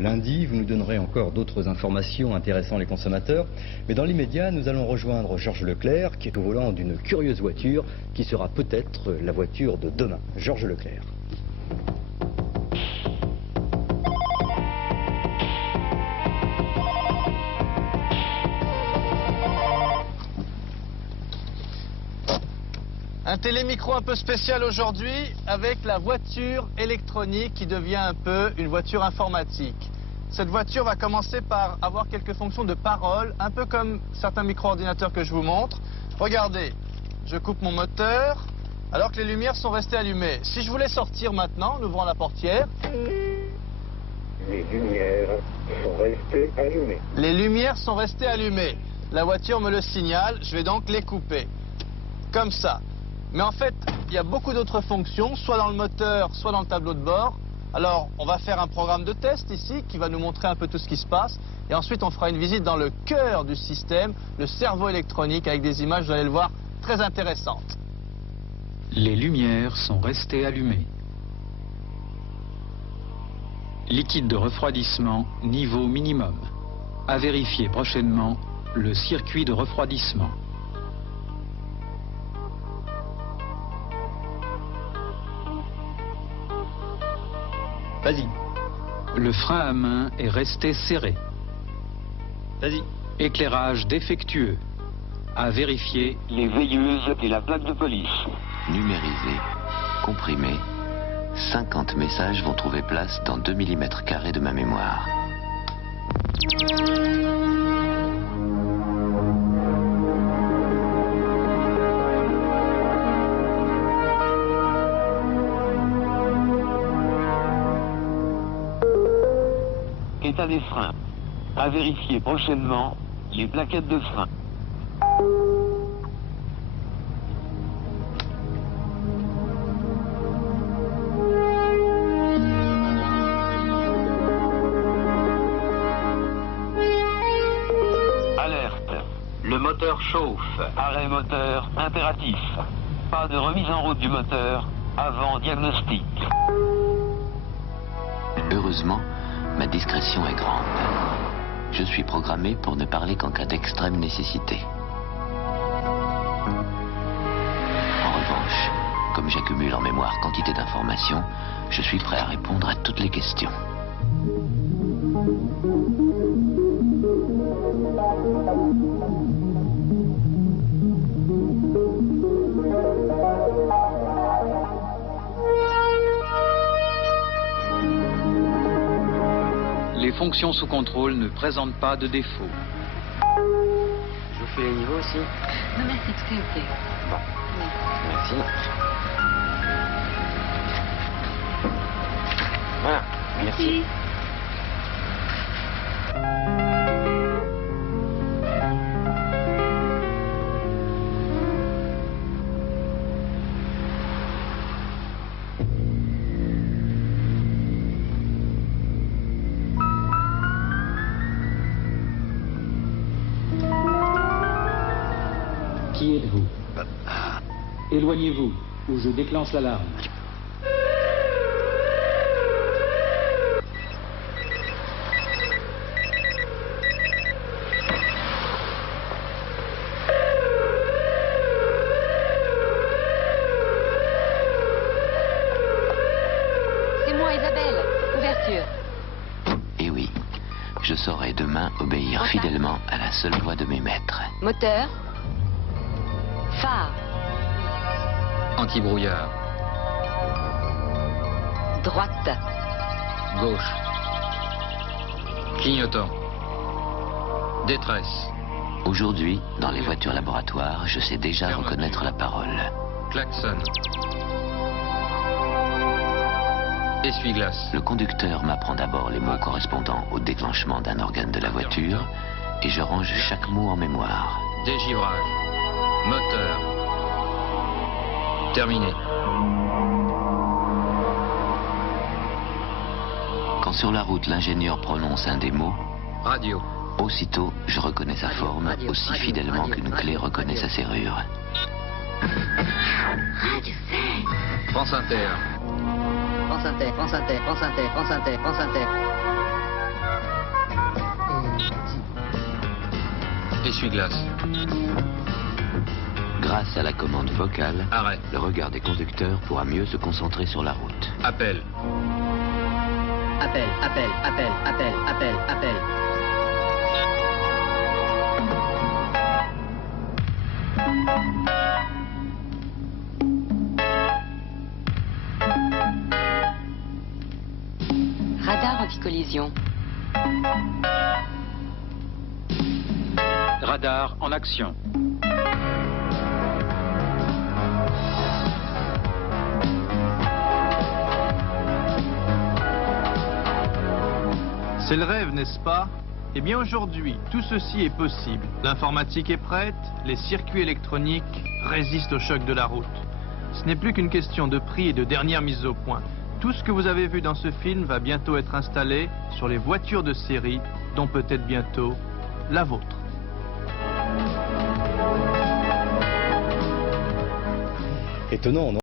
Lundi, vous nous donnerez encore d'autres informations intéressant les consommateurs. Mais dans l'immédiat, nous allons rejoindre Georges Leclerc, qui est au volant d'une curieuse voiture, qui sera peut-être la voiture de demain. Georges Leclerc. Un télémicro un peu spécial aujourd'hui avec la voiture électronique qui devient un peu une voiture informatique. Cette voiture va commencer par avoir quelques fonctions de parole, un peu comme certains micro-ordinateurs que je vous montre. Regardez, je coupe mon moteur alors que les lumières sont restées allumées. Si je voulais sortir maintenant en ouvrant la portière... Les lumières sont restées allumées. Les lumières sont restées allumées. La voiture me le signale, je vais donc les couper. Comme ça. Mais en fait, il y a beaucoup d'autres fonctions, soit dans le moteur, soit dans le tableau de bord. Alors, on va faire un programme de test ici qui va nous montrer un peu tout ce qui se passe. Et ensuite, on fera une visite dans le cœur du système, le cerveau électronique, avec des images, vous allez le voir, très intéressantes. Les lumières sont restées allumées. Liquide de refroidissement, niveau minimum. À vérifier prochainement le circuit de refroidissement. Vas-y. Le frein à main est resté serré. Vas-y. Éclairage défectueux. À vérifier les veilleuses et la plaque de police. Numérisé, comprimé, 50 messages vont trouver place dans 2 mm² de ma mémoire. État des freins. À vérifier prochainement les plaquettes de frein. Alerte. Le moteur chauffe. Arrêt moteur impératif. Pas de remise en route du moteur avant diagnostic. Heureusement, ma discrétion est grande. Je suis programmé pour ne parler qu'en cas d'extrême nécessité. En revanche, comme j'accumule en mémoire quantité d'informations, je suis prêt à répondre à toutes les questions. les fonctions sous contrôle ne présentent pas de défaut. Je vous fais les niveaux aussi? Non, merci, tout est ok. Bon. Merci. Voilà, merci. Qui êtes-vous? Éloignez-vous, ou je déclenche l'alarme. C'est moi, Isabelle. Ouverture. Et oui, je saurai demain obéir fidèlement à la seule voix de mes maîtres. Moteur. Phare. Anti-brouillard. Droite. Gauche. Clignotant. Détresse. Aujourd'hui, dans les voitures laboratoires, je sais déjà Fermeture. reconnaître la parole. Klaxon. Essuie-glace. Le conducteur m'apprend d'abord les mots correspondant au déclenchement d'un organe de la voiture et je range chaque mot en mémoire. Dégivrage. Moteur. Terminé. Quand sur la route l'ingénieur prononce un des mots, Radio. aussitôt je reconnais sa forme aussi fidèlement qu'une clé reconnaît sa serrure. France Inter. France Inter, France Inter, France Inter, France Inter, France Inter. Essuie-glace. Grâce à la commande vocale, Arrêt. le regard des conducteurs pourra mieux se concentrer sur la route. Appel. Appel, appel, appel, appel, appel, appel. Radar anti-collision. Radar en action. C'est le rêve, n'est-ce pas? Eh bien aujourd'hui, tout ceci est possible. L'informatique est prête, les circuits électroniques résistent au choc de la route. Ce n'est plus qu'une question de prix et de dernière mise au point. Tout ce que vous avez vu dans ce film va bientôt être installé sur les voitures de série, dont peut-être bientôt la vôtre. Étonnant, non ?